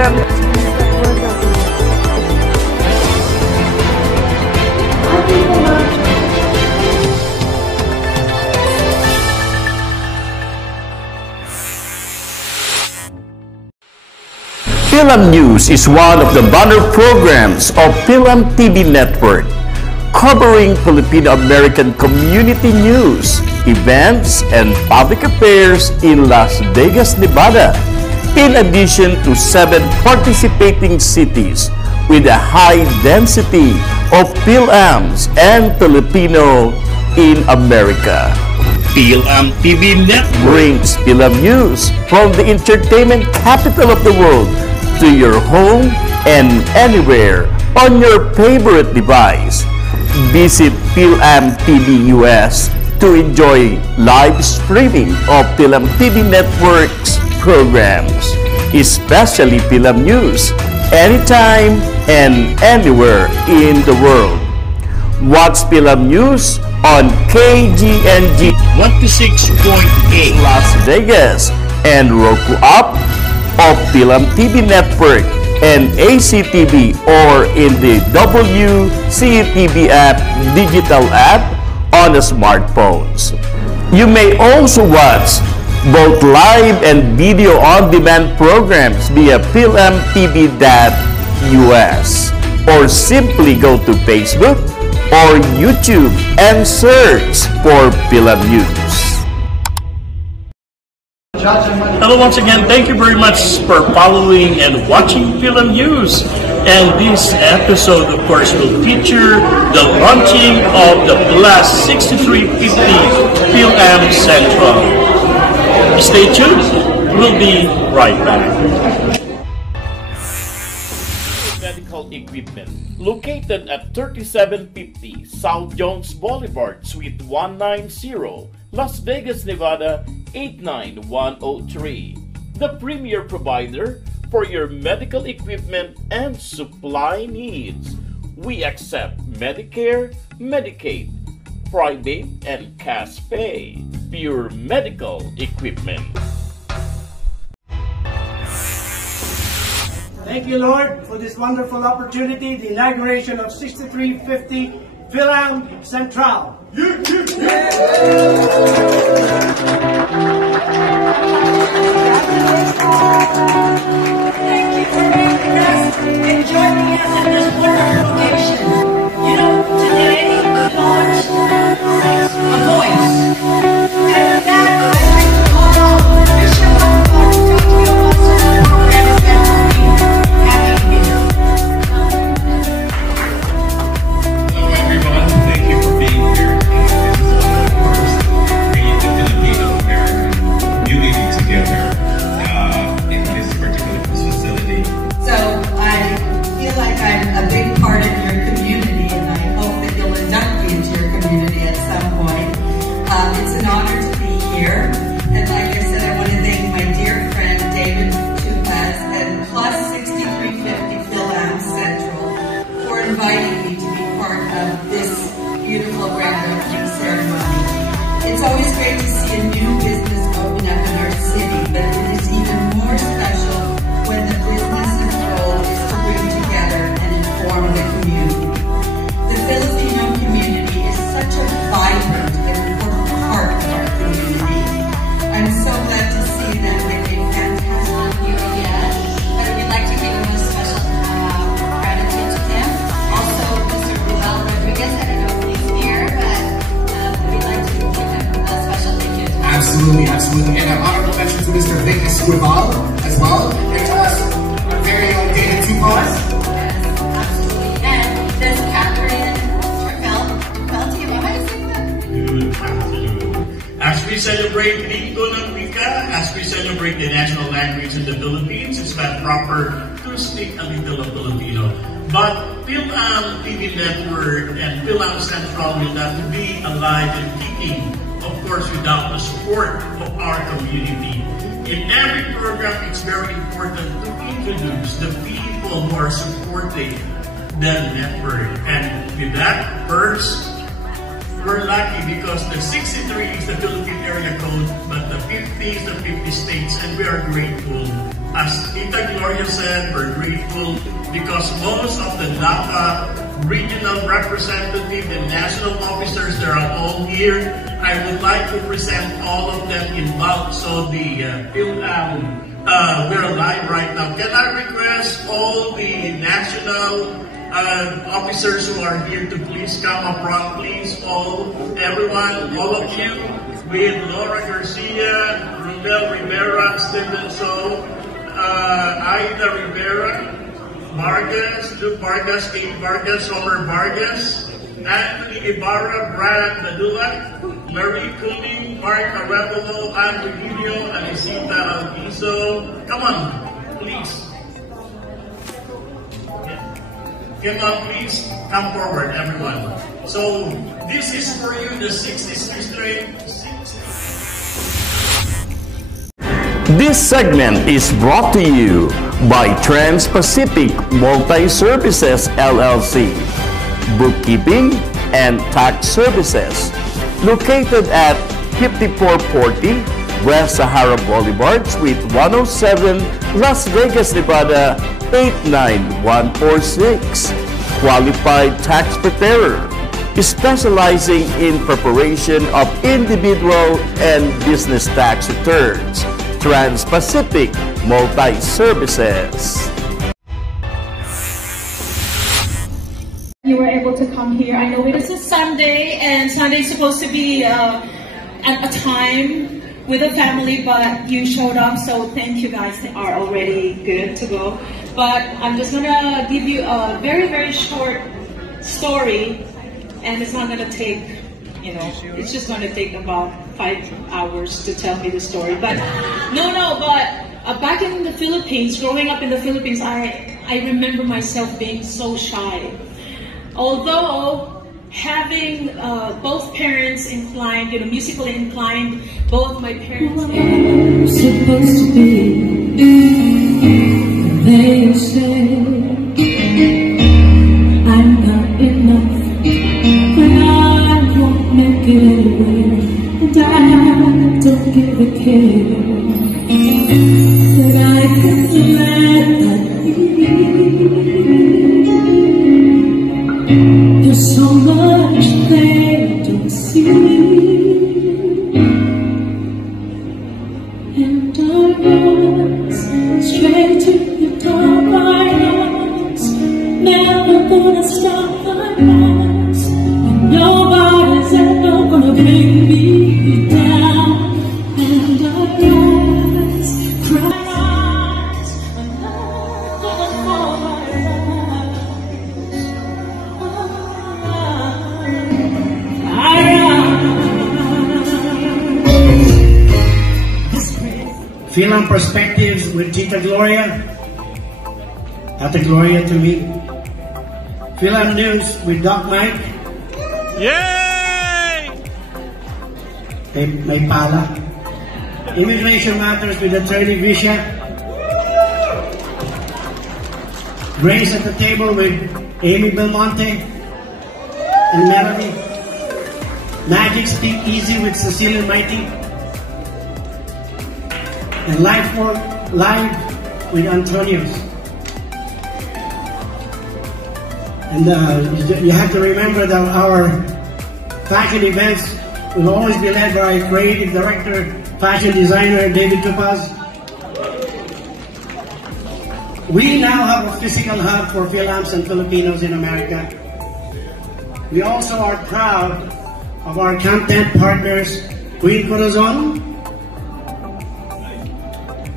Fil-am Fil-am News is one of the banner programs of Fil-am TV network, covering Filipino-American community news, events, and public affairs in Las Vegas, Nevada, in addition to 7 participating cities with a high density of Fil-ams and Filipino in America. Fil-am TV Network brings Fil-am News from the entertainment capital of the world to your home and anywhere on your favorite device. Visit Fil-am TV US to enjoy live streaming of Fil-am TV Network's programs, especially Fil-am News, anytime and anywhere in the world. Watch Fil-am News on KGNG 106.8 Las Vegas and Roku app of Fil-am TV Network and ACTV, or in the WCTV app digital app on the smartphones. You may also watch both live and video on-demand programs via FilAmTV.us, or simply go to Facebook or YouTube and search for Fil-am News. Hello once again, thank you very much for following and watching Fil-am News. And this episode, of course, will feature the launching of the Blast 6350 Fil-am Central. Stay tuned, we'll be right back. Medical equipment located at 3750 South Jones Boulevard, Suite 190, Las Vegas, Nevada 89103. The premier provider for your medical equipment and supply needs. We accept Medicare, Medicaid, private and cash pay. Pure medical equipment. Thank you, Lord, for this wonderful opportunity, the inauguration of 6350 Fil-am Central. Thank you for making us and joining us in this wonderful location. You know, today we launched a voice. And with that, I'd like to call on Bishop of Tokyo Master and his family. Happy to be here. Hello everyone, thank you for being here. This is one of the first bringing the Filipino-American community together in this particular facility. So I feel like I'm a big part of your community, and I hope that you'll induct me into your community at some point. It's an honor to be here, and like I said, I want to thank my dear friend David Tupaz and Plus 6350 Fil-am Central for inviting me to be part of this beautiful grand opening ceremony. It's always great to see a new business open up in our city, but it is even more special when the business's role is to bring together and inform the community. The Filipino community is such a vibrant and important part of our community. I'm so glad to see them make a fantastic Yes, but we'd like to give a most special gratitude to them. Also, Mr. Bilal Rodriguez, I don't know if he's here, but we'd like to give him a special thank you. Absolutely, absolutely. And an honorable mention to Mr. Vic Esquivel as well. And to us, our very own David Tupaz. Yes, absolutely. And there's Catherine Trevell. Do you want to sing that? As we celebrate Linggo ng Wika, as we celebrate the national language in the Philippines, it's not proper to speak a little of Filipino. But Fil-am TV Network and Fil-am Central will not be alive and kicking, of course, without the support of our community. In every program, it's very important to introduce the people who are supporting the network. And with that, first, we're lucky because the 63 is the Philippine area code, but the 50 is the 50 states, and we are grateful. As Tita Gloria said, we're grateful because most of the NACA regional representative and national officers, they're all here. I would like to present all of them in bulk. So the Fil-am, we're live right now. Can I request all the national officers who are here to please come up front, please, everyone, all of you, with Laura Garcia, Rumel Rivera, Stevenson, Aida Rivera, Vargas, Luke Vargas, Kate Vargas, Homer Vargas, Anthony Ibarra, Brad Badula, Marie Cooning, Mark Arevalo, Andrew Julio, Anisita Alviso. Come on, please. Come on, please. Come forward, everyone. So, this is for you, the 66th straight. This segment is brought to you by Trans-Pacific Multi-Services LLC, Bookkeeping and Tax Services, located at 5440 West Sahara Boulevard, Suite 107, Las Vegas, Nevada, 89146. Qualified tax preparer, specializing in preparation of individual and business tax returns. Trans-Pacific Multi-Services. You were able to come here. I know it is a Sunday, and Sunday is supposed to be at a time with a family, but you showed up, so thank you guys. They are already good to go. But I'm just gonna give you a very, very short story, and it's not gonna take, it's just gonna take about 5 hours to tell me the story. But back in the Philippines, growing up in the Philippines, I remember myself being so shy. Although having both parents inclined, musically inclined, both my parents. I'm supposed to be, they say I'm not enough, but I won't make it anyway, and I don't give a care that I can let that be. There's so much they don't see, and I run straight to the top. My arms never gonna stop my rise, and nobody's ever gonna bring me down. And I rise, cry, I'm not gonna fall my Fil-am Perspectives with Tita Gloria. Tita Gloria to me. Fil-am News with Doc Mike. Yay! May pala. Immigration Matters with Attorney Visha. Grace at the Table with Amy Belmonte and Melanie. Magic Speak Easy with Cecilia Mighty. And Live with Antonios. And you have to remember that our fashion events will always be led by creative director, fashion designer David Tupaz. We now have a physical hub for Fil-ams and Filipinos in America. We also are proud of our content partners, Queen Corazon,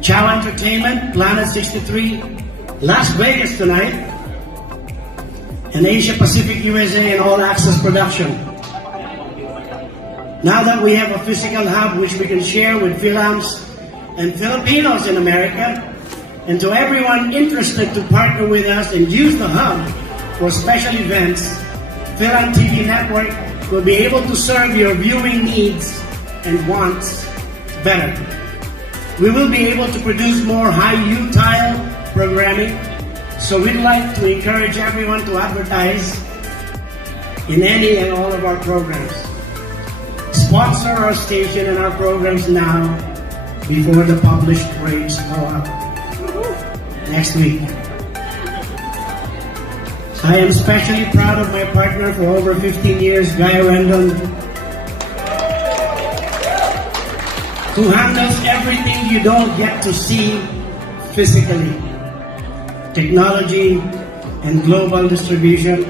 Chow Entertainment, Planet 63, Las Vegas Tonight, and Asia Pacific USA and All Access Production. Now that we have a physical hub which we can share with Fil-ams and Filipinos in America, and to everyone interested to partner with us and use the hub for special events, Fil-am TV Network will be able to serve your viewing needs and wants better. We will be able to produce more high-utile programming, so we'd like to encourage everyone to advertise in any and all of our programs. sponsor our station and our programs now before the published rates go up next week. I am especially proud of my partner for over 15 years, Guy Rendon, who handles everything you don't get to see physically. Technology and global distribution.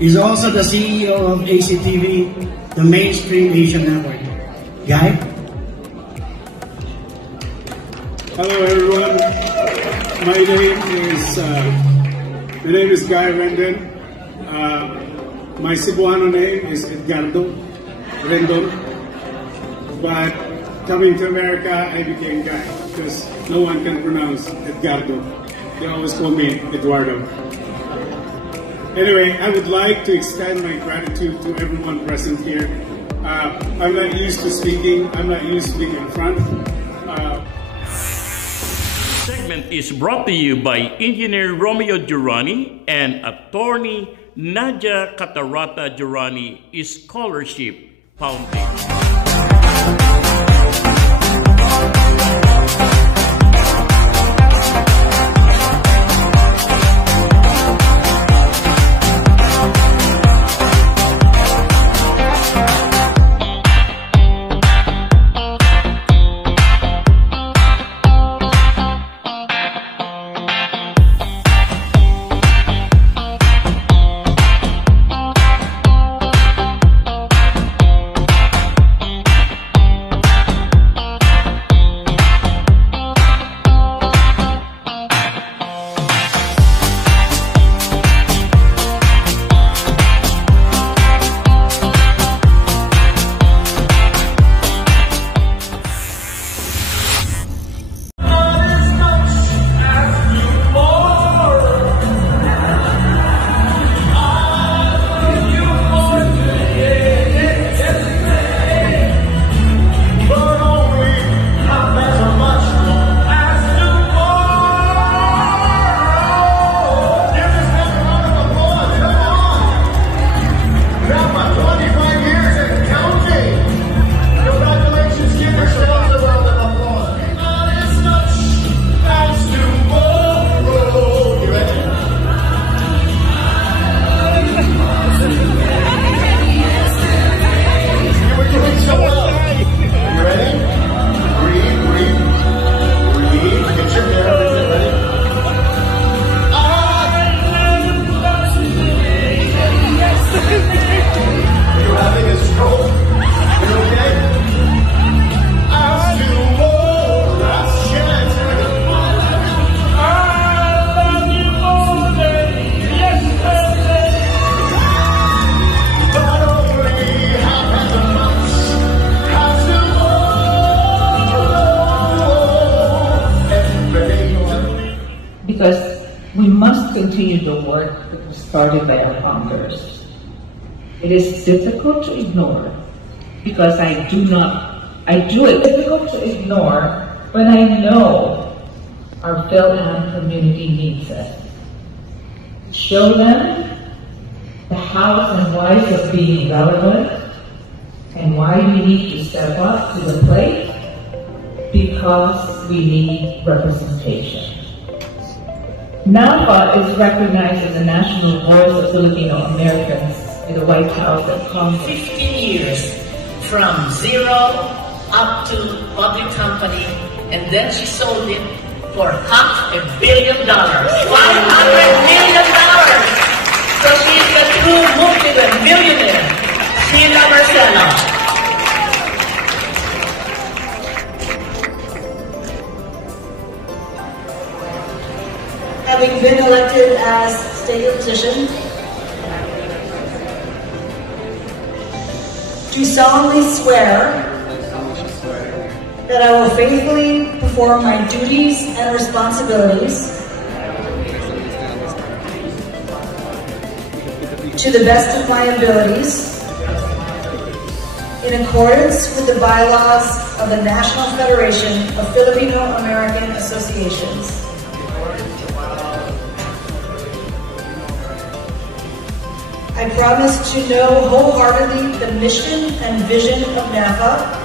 He's also the CEO of ACTV, the mainstream Asian network. Guy? Hello everyone. My name is Guy Rendon. My Cebuano name is Edgardo Rendon. But coming to America, I became Guy because no one can pronounce Edgardo. They always call me Eduardo. Anyway, I would like to extend my gratitude to everyone present here. I'm not used to speaking. I'm not used to speaking in front. Segment is brought to you by Engineer Romeo Durrani and Attorney Nadia Catarata Durrani Scholarship Foundation. Because we must continue the work that was started by our founders. It is difficult to ignore because I do it difficult to ignore when I know our Fil-am community needs it. Show them the hows and whys of being relevant and why we need to step up to the plate because we need representation. NAPA is recognized as the national voice of Filipino Americans in the White House and Congress. 15 years from zero up to public company, and then she sold it for $500 million. $500 million! So she's the true multi-millionaire, Sheila Marcelo. Having been elected as state representative, do solemnly swear that I will faithfully perform my duties and responsibilities to the best of my abilities in accordance with the bylaws of the National Federation of Filipino American Associations. I I promise to know wholeheartedly the mission and vision of NAPA,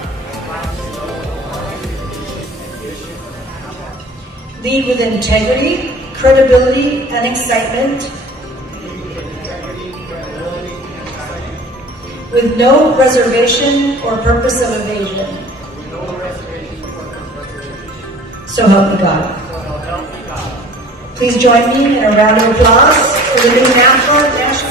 lead with integrity, credibility, and excitement, with no reservation or purpose of evasion. So help me God. Please join me in a round of applause for the new NAPA National.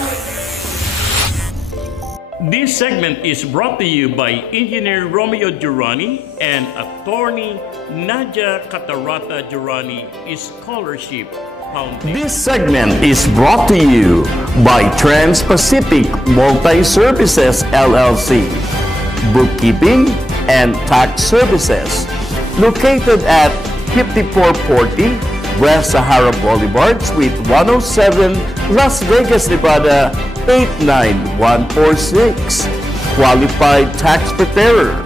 This segment is brought to you by Engineer Romeo Durrani and Attorney Nadia Catarata Durrani Scholarship Foundation. This segment is brought to you by Trans-Pacific Multi-Services LLC, Bookkeeping and Tax Services, located at 5440 West Sahara Boulevard, Suite 107, Las Vegas, Nevada 89146. Qualified tax preparer,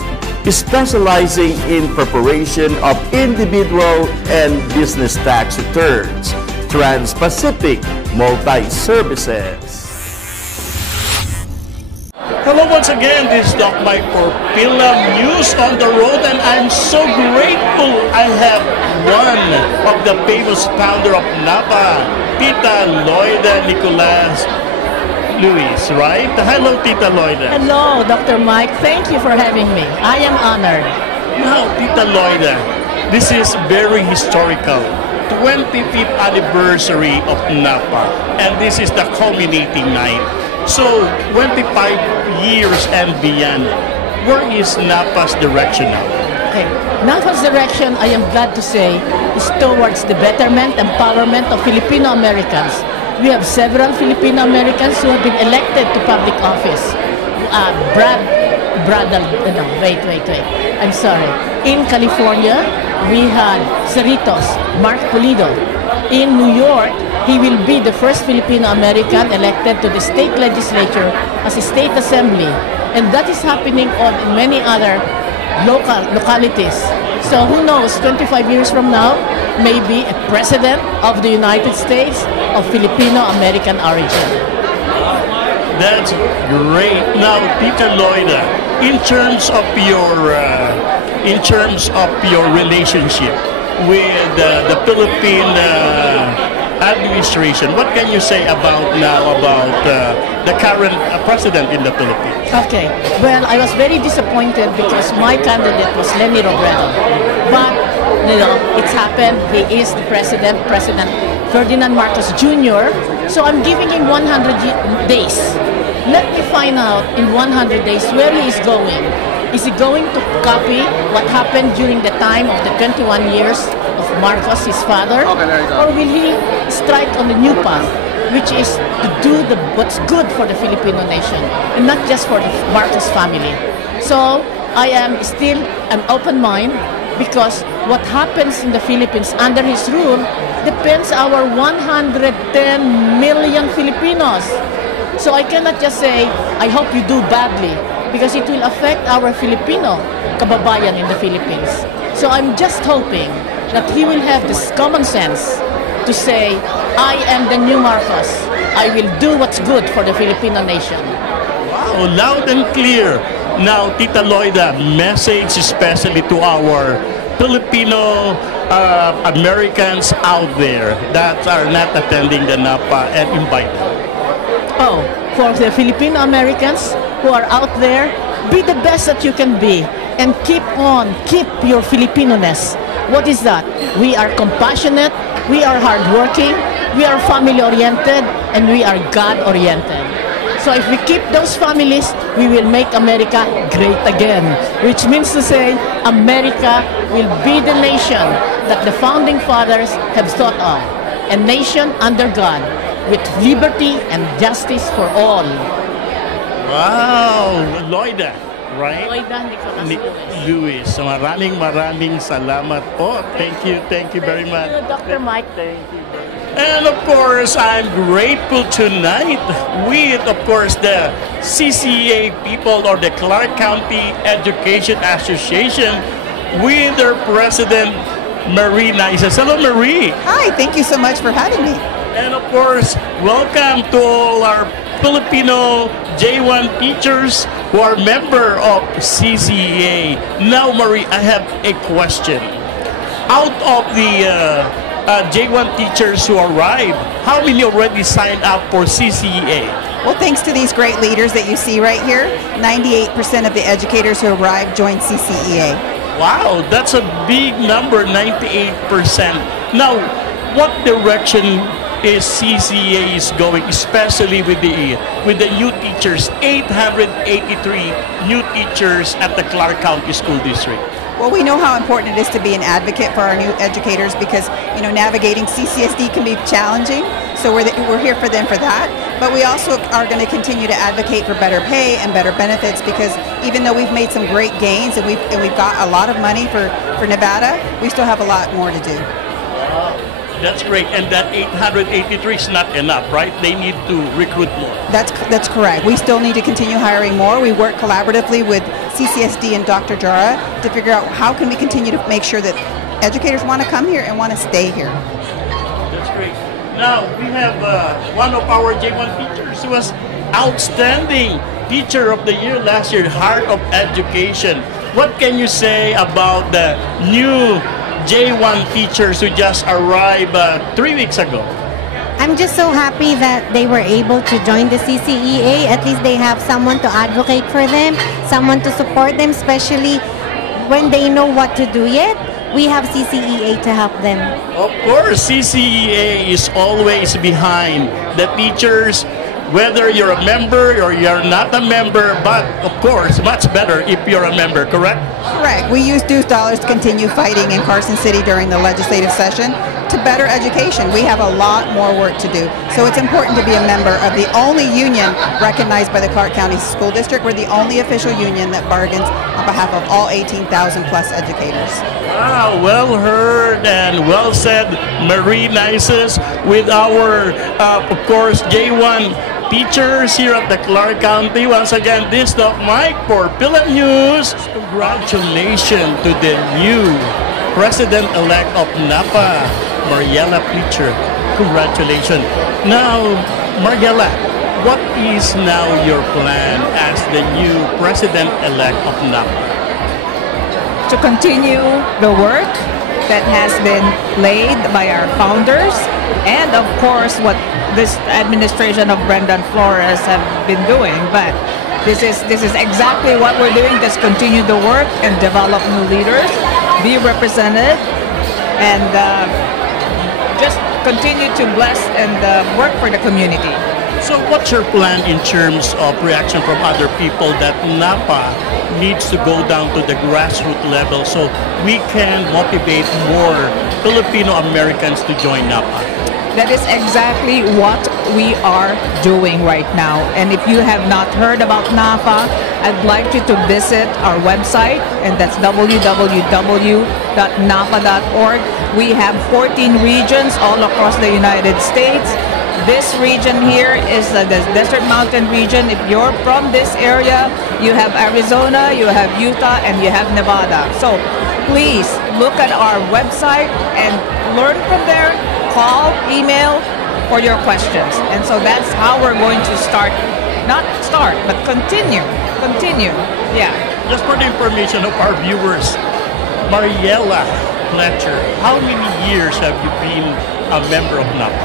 specializing in preparation of individual and business tax returns. Trans-Pacific Multi-Services. Hello once again, this is Doc Mike for Fil-am News on the Road, and I'm so grateful I have one of the famous founder of NAPA, Tita Loida Nicolas Luis, right? Hello, Tita Loida. Hello, Dr. Mike. Thank you for having me. I am honored. Now, Tita Loida, this is very historical. 25th anniversary of NAPA, and this is the culminating night. So, 25 years and beyond, where is NAPA's direction now? Okay. NAPA's direction, I am glad to say, is towards the betterment, empowerment of Filipino Americans. We have several Filipino Americans who have been elected to public office. I'm sorry. In California, we had Cerritos, Mark Pulido. In New York, he will be the first Filipino American elected to the state legislature as a state assembly. And that is happening in many other localities. So who knows, 25 years from now, maybe a president of the United States of Filipino American origin. That's great. Now, Tita Loida, in terms of your relationship with the Philippine administration, what can you say about the current president in the Philippines? Okay. Well, I was very disappointed because my candidate was Leni Robredo. But, it's happened. He is the President Ferdinand Marcos Jr. So I'm giving him 100 days. Let me find out in 100 days where he is going. Is he going to copy what happened during the time of the 21 years of Marcos, his father? Or will he strike on the new path, which is to do what's good for the Filipino nation and not just for the Marcos family? So I am still an open mind, because what happens in the Philippines under his rule depends our 110 million Filipinos. So I cannot just say, I hope you do badly, because it will affect our Filipino kababayan in the Philippines. So I'm just hoping that he will have this common sense to say, I am the new Marcos. I will do what's good for the Filipino nation. Wow, loud and clear. Now, Tita Loida, message especially to our Filipino Americans out there that are not attending the NAPA and invite them. Oh, for the Filipino Americans who are out there, be the best that you can be and keep your Filipino-ness. What is that? We are compassionate, we are hardworking, we are family-oriented, and we are God-oriented. So if we keep those families, we will make America great again. Which means to say, America will be the nation that the founding fathers have thought of. A nation under God, with liberty and justice for all. Wow! Loida, right? Loida Nicolas Luis. Maraming salamat po. Thank you very much. Thank you, Dr. Mike. Thank you. And of course, I'm grateful tonight with, of course, the CCA people, or the Clark County Education Association, with their president, Marie Nices. Hello, Marie. Hi, thank you so much for having me. And of course, welcome to all our Filipino J1 teachers who are member of CCEA. Now, Marie, I have a question. Out of the J1 teachers who arrived, how many already signed up for CCEA? Well, thanks to these great leaders that you see right here, 98% of the educators who arrived joined CCEA. Wow, that's a big number, 98%. Now, what direction is CCEA is going, especially with the new teachers, 883 new teachers at the Clark County School District? Well, we know how important it is to be an advocate for our new educators because, you know, navigating CCSD can be challenging. So we're here for them for that. But we also are going to continue to advocate for better pay and better benefits because even though we've made some great gains and we've got a lot of money for Nevada, we still have a lot more to do. That's great, and that 883 is not enough, right? They need to recruit more. That's correct. We still need to continue hiring more. We work collaboratively with CCSD and Dr. Jara to figure out how can we continue to make sure that educators want to come here and want to stay here. That's great. Now, we have one of our J1 teachers who was outstanding Teacher of the Year last year, Heart of Education. What can you say about the new J1 teachers who just arrived 3 weeks ago? I'm just so happy that they were able to join the CCEA. At least they have someone to advocate for them, someone to support them, especially when they know what to do yet. We have CCEA to help them. Of course, CCEA is always behind the teachers, whether you're a member or you're not a member, but of course, much better if you're a member, correct? Correct. We use dues dollars to continue fighting in Carson City during the legislative session to better education. We have a lot more work to do. So it's important to be a member of the only union recognized by the Clark County School District. We're the only official union that bargains on behalf of all 18,000 plus educators. Wow, well heard and well said, Marie Nices, with our, of course, J1 teachers here at the Clark County. Once again, this is Mike for Fil-am News. Congratulations to the new President-elect of NAPA, Mariela Preacher. Congratulations. Now, Mariela, what is now your plan as the new President-elect of NAPA? To continue the work that has been laid by our founders and of course what this administration of Brendan Flores have been doing, but this is exactly what we're doing. Just continue the work and develop new leaders, be represented, and just continue to bless and work for the community. So what's your plan in terms of reaction from other people that NAPA needs to go down to the grassroots level so we can motivate more Filipino Americans to join NAPA? That is exactly what we are doing right now. And if you have not heard about NAPA, I'd like you to visit our website, and that's www.napa.org. We have 14 regions all across the United States. This region here is the Desert Mountain region. If you're from this area, you have Arizona, you have Utah, and you have Nevada. So please look at our website and learn from there. Call, email for your questions. And so that's how we're going to but continue. Yeah. Just for the information of our viewers, Mariela Fletcher, how many years have you been a member of NAPA?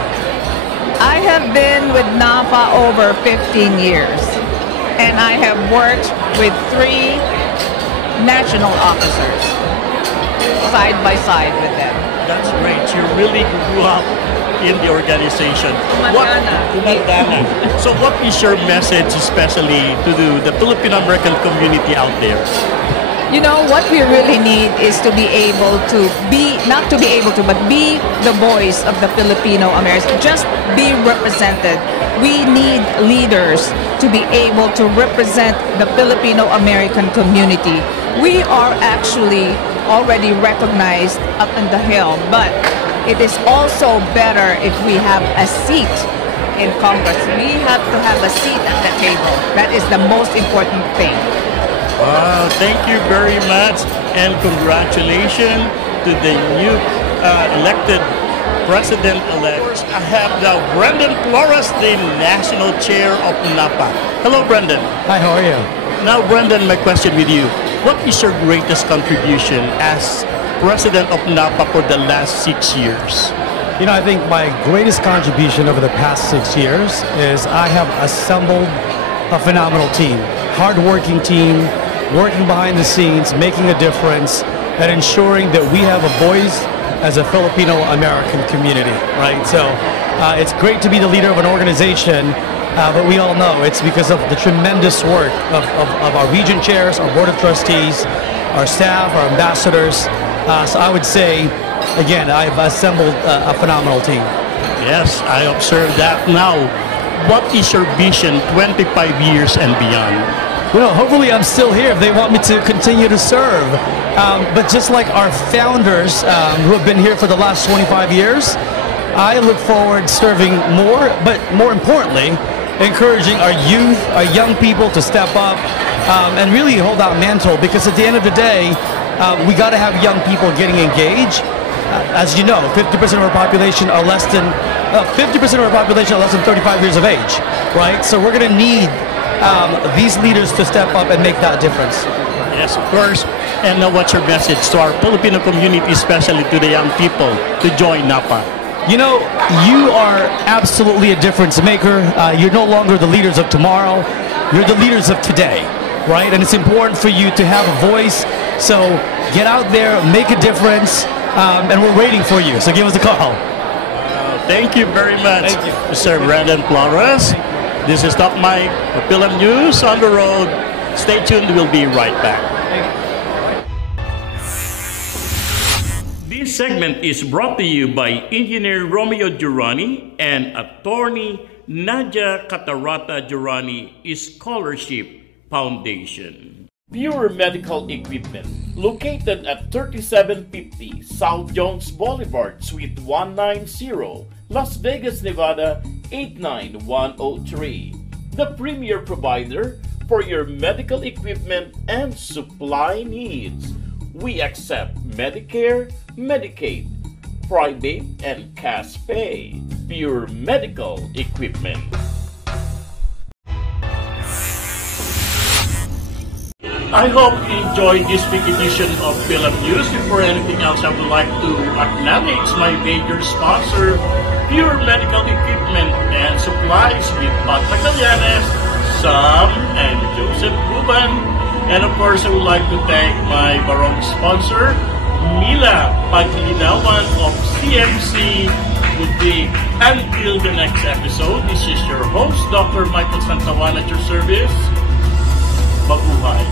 I have been with NAPA over 15 years, and I have worked with 3 national officers side by side with them. That's great. You really grew up in the organization. Kumagana. So what is your message especially to the Filipino American community out there? You know, what we really need is to be able to be, not to be able to, but be the voice of the Filipino Americans. Just be represented. We need leaders to be able to represent the Filipino American community. We are actually already recognized up in the hill, but it is also better if we have a seat in Congress. We have to have a seat at the table. That is the most important thing. Wow, thank you very much, and congratulations to the new elected President-elect. I have now Brendan Flores, the National Chair of NAPA. Hello, Brendan. Hi, how are you? Now, Brendan, my question with you. What is your greatest contribution as President of NAPA for the last 6 years? You know, I think my greatest contribution over the past 6 years is I have assembled a phenomenal team. Hard-working team, working behind the scenes, making a difference, and ensuring that we have a voice as a Filipino-American community, right? So it's great to be the leader of an organization, but we all know it's because of the tremendous work of our region chairs, our board of trustees, our staff, our ambassadors. So I would say, again, I've assembled a phenomenal team. Yes, I observe that. Now, what is your vision 25 years and beyond? You know, hopefully I'm still here if they want me to continue to serve. But just like our founders who have been here for the last 25 years, I look forward to serving more, but more importantly, encouraging our youth, our young people to step up and really hold that mantle, because at the end of the day, we got to have young people getting engaged. As you know, 50% of our population are less than 50% of our population are less than 35 years of age, right? So we're going to need these leaders to step up and make that difference. Yes, of course. And now, what's your message to our Filipino community, especially to the young people, to join NAPA? You know, you are absolutely a difference maker. You're no longer the leaders of tomorrow. You're the leaders of today, right? And it's important for you to have a voice. So get out there, make a difference, and we're waiting for you. So give us a call. Thank you very much, Mr. Brendan Flores. This is Top Mike for Fil-am News on the road. Stay tuned. We'll be right back. This segment is brought to you by Engineer Romeo Durrani and Attorney Nadia Catarata Durrani Scholarship Foundation. Pure Medical Equipment, located at 3750 South Jones Boulevard, Suite 190, Las Vegas, Nevada 89103. The premier provider for your medical equipment and supply needs. We accept Medicare, Medicaid, private, and cash pay. Pure Medical Equipment. I hope you enjoyed this week edition of Fil-am News. Before anything else, I would like to acknowledge my major sponsor, Pure Medical Equipment and Supplies with Pat Magallanes, Sam, and Joseph Ruban. And of course, I would like to thank my barong sponsor, Mila Paglinawan of CMC. Would be until the next episode. This is your host, Dr. Michael Santawan, at your service. Mabuhay.